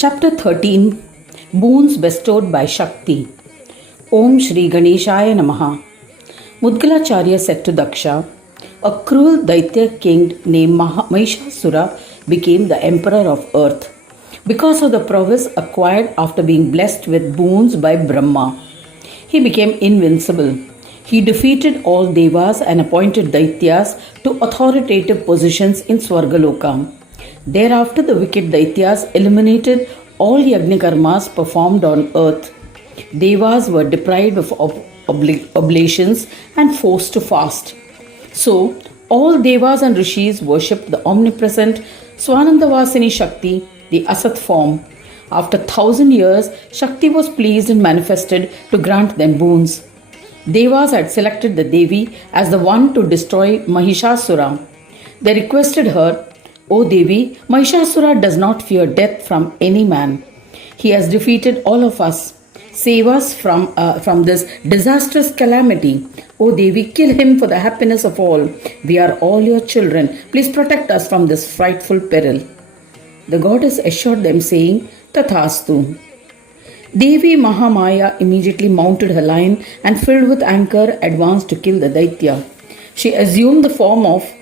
Chapter 13 Boons Bestowed by Shakti. Om Shri Ganeshaya Namaha. Mudgalacharya said to Daksha, a cruel Daitya king named Mahishasura became the emperor of earth because of the prowess acquired after being blessed with boons by Brahma. He became invincible. He defeated all devas and appointed Daityas to authoritative positions in Swargaloka. Thereafter, the wicked Daityas eliminated all Yajnakarmas performed on earth. Devas were deprived of oblations and forced to fast. So, all Devas and Rishis worshipped the omnipresent Swanandavasini Shakti, the Asat form. After 1,000 years, Shakti was pleased and manifested to grant them boons. Devas had selected the Devi as the one to destroy Mahishasura. They requested her, O Devi, Mahishasura does not fear death from any man. He has defeated all of us. Save us from this disastrous calamity. O Devi, kill him for the happiness of all. We are all your children. Please protect us from this frightful peril. The goddess assured them, saying, Tathastu. Devi Mahamaya immediately mounted her lion and, filled with anger, advanced to kill the Daitya. She assumed the form of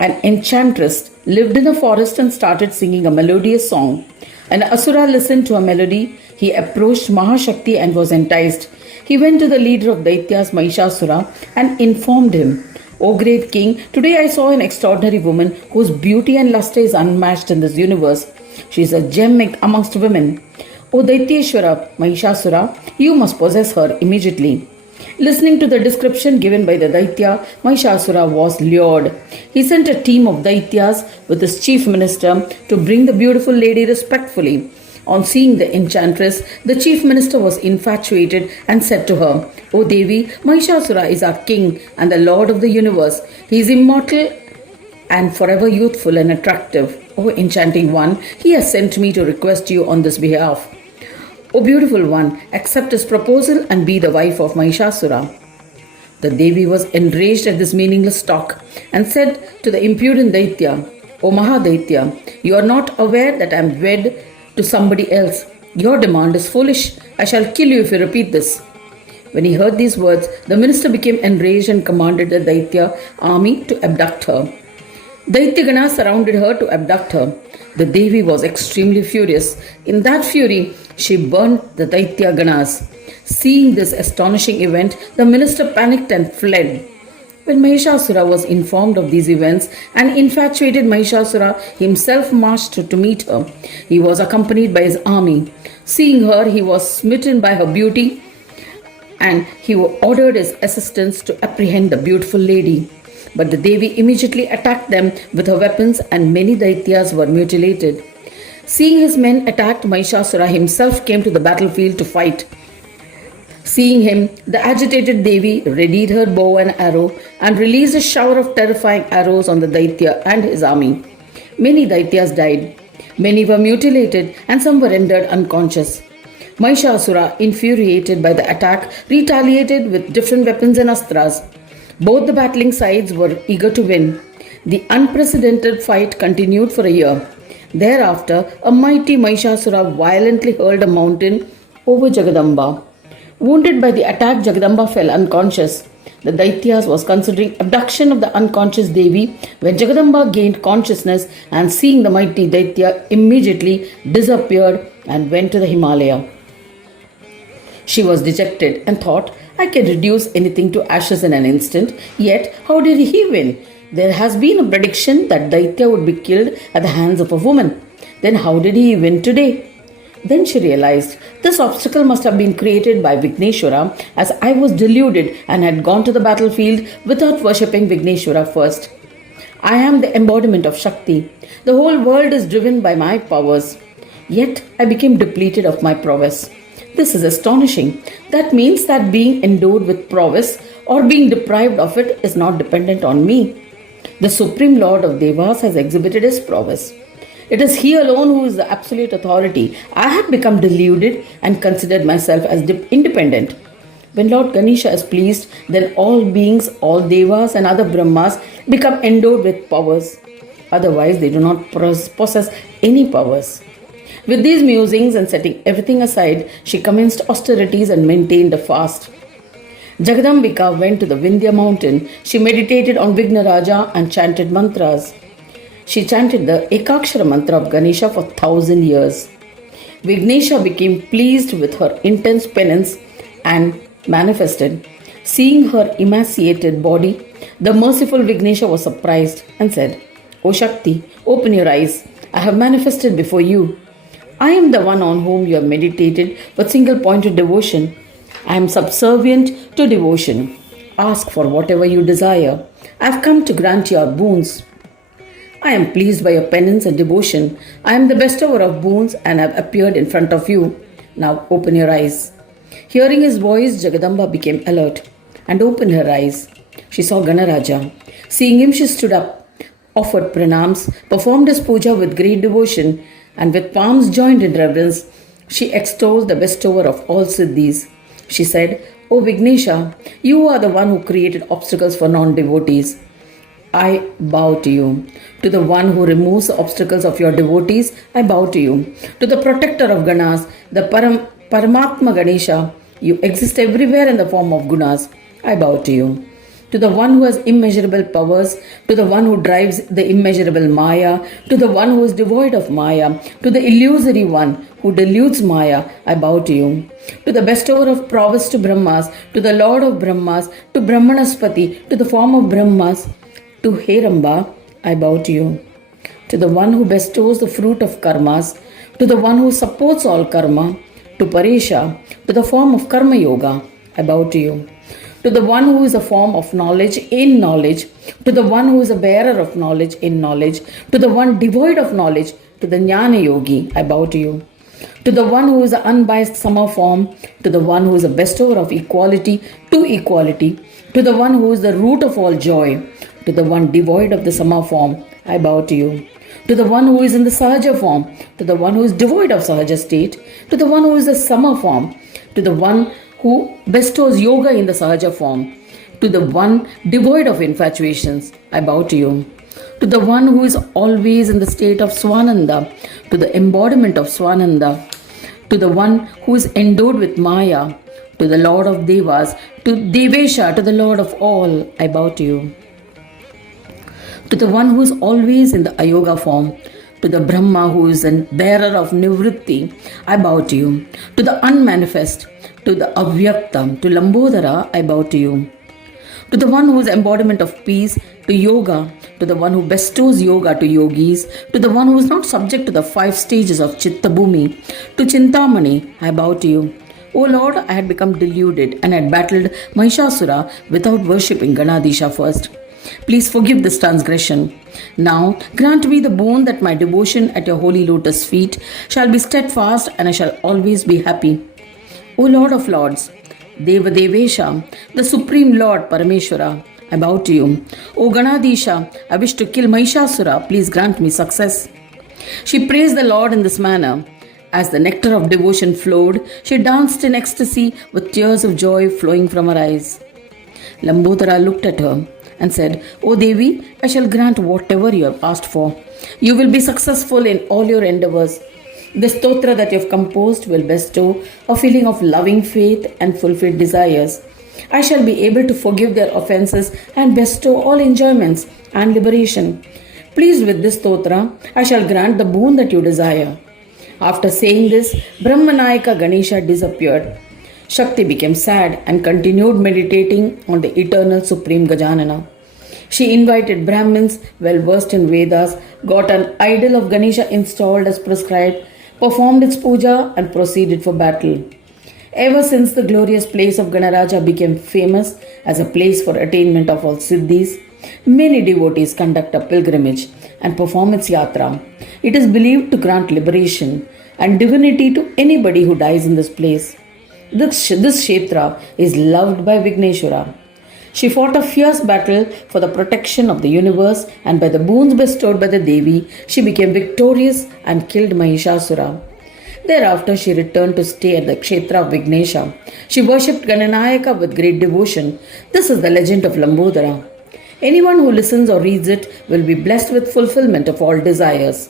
an enchantress, lived in a forest and started singing a melodious song. An Asura listened to her melody. He approached Mahashakti and was enticed. He went to the leader of Daityas, Mahishasura, and informed him, O great king, today I saw an extraordinary woman whose beauty and luster is unmatched in this universe. She is a gem amongst women. O Daityeshwara, Mahishasura, you must possess her immediately. Listening to the description given by the Daitya, Mahishasura was lured. He sent a team of Daityas with his chief minister to bring the beautiful lady respectfully. On seeing the enchantress, the chief minister was infatuated and said to her, O Devi, Mahishasura is our king and the lord of the universe. He is immortal and forever youthful and attractive. O enchanting one, he has sent me to request you on this behalf. O beautiful one, accept his proposal and be the wife of Mahishasura. The Devi was enraged at this meaningless talk and said to the impudent Daitya, O Mahadaitya, you are not aware that I am wed to somebody else. Your demand is foolish. I shall kill you if you repeat this. When he heard these words, the minister became enraged and commanded the Daitya army to abduct her. Daityagana surrounded her to abduct her. The Devi was extremely furious. In that fury, she burnt the Daityaganas. Seeing this astonishing event, the minister panicked and fled. When Mahishasura was informed of these events, an infatuated Mahishasura himself marched to meet her. He was accompanied by his army. Seeing her, he was smitten by her beauty and he ordered his assistants to apprehend the beautiful lady. But the Devi immediately attacked them with her weapons and many Daityas were mutilated. Seeing his men attacked, Mahishasura himself came to the battlefield to fight. Seeing him, the agitated Devi readied her bow and arrow and released a shower of terrifying arrows on the Daitya and his army. Many Daityas died. Many were mutilated and some were rendered unconscious. Mahishasura, infuriated by the attack, retaliated with different weapons and astras. Both the battling sides were eager to win. The unprecedented fight continued for a year. Thereafter, a mighty Mahishasura violently hurled a mountain over Jagadamba. Wounded by the attack, Jagadamba fell unconscious. The Daityas was considering abduction of the unconscious Devi when Jagadamba gained consciousness and seeing the mighty Daitya immediately disappeared and went to the Himalaya. She was dejected and thought, I can reduce anything to ashes in an instant, yet how did he win? There has been a prediction that Daitya would be killed at the hands of a woman. Then how did he win today? Then she realized this obstacle must have been created by Vigneshwara, as I was deluded and had gone to the battlefield without worshipping Vigneshwara first. I am the embodiment of Shakti. The whole world is driven by my powers. Yet I became depleted of my prowess. This is astonishing. That means that being endowed with prowess or being deprived of it is not dependent on me. The Supreme Lord of Devas has exhibited his prowess. It is he alone who is the absolute authority. I had become deluded and considered myself as independent. When Lord Ganesha is pleased, then all beings, all devas and other brahmas become endowed with powers. Otherwise, they do not possess any powers. With these musings and setting everything aside, she commenced austerities and maintained a fast. Jagadambika went to the Vindhya mountain. She meditated on Vignaraja and chanted mantras. She chanted the Ekakshara mantra of Ganesha for 1,000 years. Vignesha became pleased with her intense penance and manifested. Seeing her emaciated body, the merciful Vignesha was surprised and said, "O Shakti, open your eyes. I have manifested before you. I am the one on whom you have meditated with single-pointed devotion. I am subservient to devotion. Ask for whatever you desire. I have come to grant your boons. I am pleased by your penance and devotion. I am the bestower of boons and have appeared in front of you. Now open your eyes." Hearing his voice, Jagadamba became alert and opened her eyes. She saw Ganaraja. Seeing him, she stood up, offered pranams, performed his puja with great devotion, and with palms joined in reverence, she extolled the bestower of all siddhis. She said, "O Vignesha, you are the one who created obstacles for non-devotees. I bow to you. To the one who removes the obstacles of your devotees, I bow to you. To the protector of Ganas, the Paramatma Ganesha, you exist everywhere in the form of Gunas. I bow to you. To the one who has immeasurable powers, to the one who drives the immeasurable Maya, to the one who is devoid of Maya, to the illusory one who deludes Maya, I bow to you. To the bestower of prowess to Brahmas, to the Lord of Brahmas, to Brahmanaspati, to the form of Brahmas, to Heramba, I bow to you. To the one who bestows the fruit of karmas, to the one who supports all karma, to Paresha, to the form of Karma Yoga, I bow to you. To the one who is a form of knowledge in knowledge, to the one who is a bearer of knowledge in knowledge, to the one devoid of knowledge, to the Jnana Yogi, I bow to you. To the one who is the unbiased Sama form, to the one who is a bestower of equality to equality, to the one who is the root of all joy, to the one devoid of the Sama form, I bow to you. To the one who is in the Sahaja form, to the one who is devoid of Sahaja state, to the one who is the Sama form, to the one who bestows yoga in the Sahaja form, to the one devoid of infatuations, I bow to you. To the one who is always in the state of Swananda, to the embodiment of Swananda, to the one who is endowed with Maya, to the Lord of Devas, to Devesha, to the Lord of all, I bow to you. To the one who is always in the Ayoga form, to the Brahma who is the bearer of Nivritti, I bow to you. To the unmanifest, to the Avyakta, to Lambodara, I bow to you. To the one who is embodiment of peace, to yoga, to the one who bestows yoga to yogis, to the one who is not subject to the 5 stages of Chitta Bhumi, to Chintamani, I bow to you. O Lord, I had become deluded and had battled Mahishasura without worshipping Ganadisha first. Please forgive this transgression. Now grant me the boon that my devotion at your holy lotus feet shall be steadfast and I shall always be happy. O Lord of Lords, Devadevesha, the Supreme Lord Parameshwara, I bow to you. O Ganadisha, I wish to kill Mahishasura. Please grant me success. She praised the Lord in this manner. As the nectar of devotion flowed, she danced in ecstasy with tears of joy flowing from her eyes. Lambodara looked at her and said, "O Devi, I shall grant whatever you have asked for. You will be successful in all your endeavors. The stotra that you have composed will bestow a feeling of loving faith and fulfilled desires. I shall be able to forgive their offenses and bestow all enjoyments and liberation. Pleased with this stotra, I shall grant the boon that you desire." After saying this, Brahmanayaka Ganesha disappeared. Shakti became sad and continued meditating on the eternal Supreme Gajanana. She invited Brahmins well versed in Vedas, got an idol of Ganesha installed as prescribed, performed its puja, and proceeded for battle. Ever since the glorious place of Ganaraja became famous as a place for attainment of all siddhis, many devotees conduct a pilgrimage and perform its yatra. It is believed to grant liberation and divinity to anybody who dies in this place. This Kshetra is loved by Vigneshwara. She fought a fierce battle for the protection of the universe, and by the boons bestowed by the Devi, she became victorious and killed Mahishasura. Thereafter, she returned to stay at the Kshetra of Vignesha. She worshipped Gananayaka with great devotion. This is the legend of Lambodara. Anyone who listens or reads it will be blessed with fulfillment of all desires.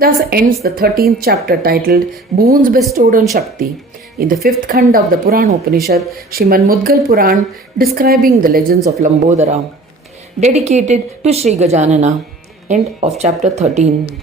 Thus ends the 13th chapter titled Boons Bestowed on Shakti. In the 5th Khanda of the Purana Upanishad, Srimad Mudgal Puran, describing the legends of Lambodara, dedicated to Sri Gajanana. End of chapter 13.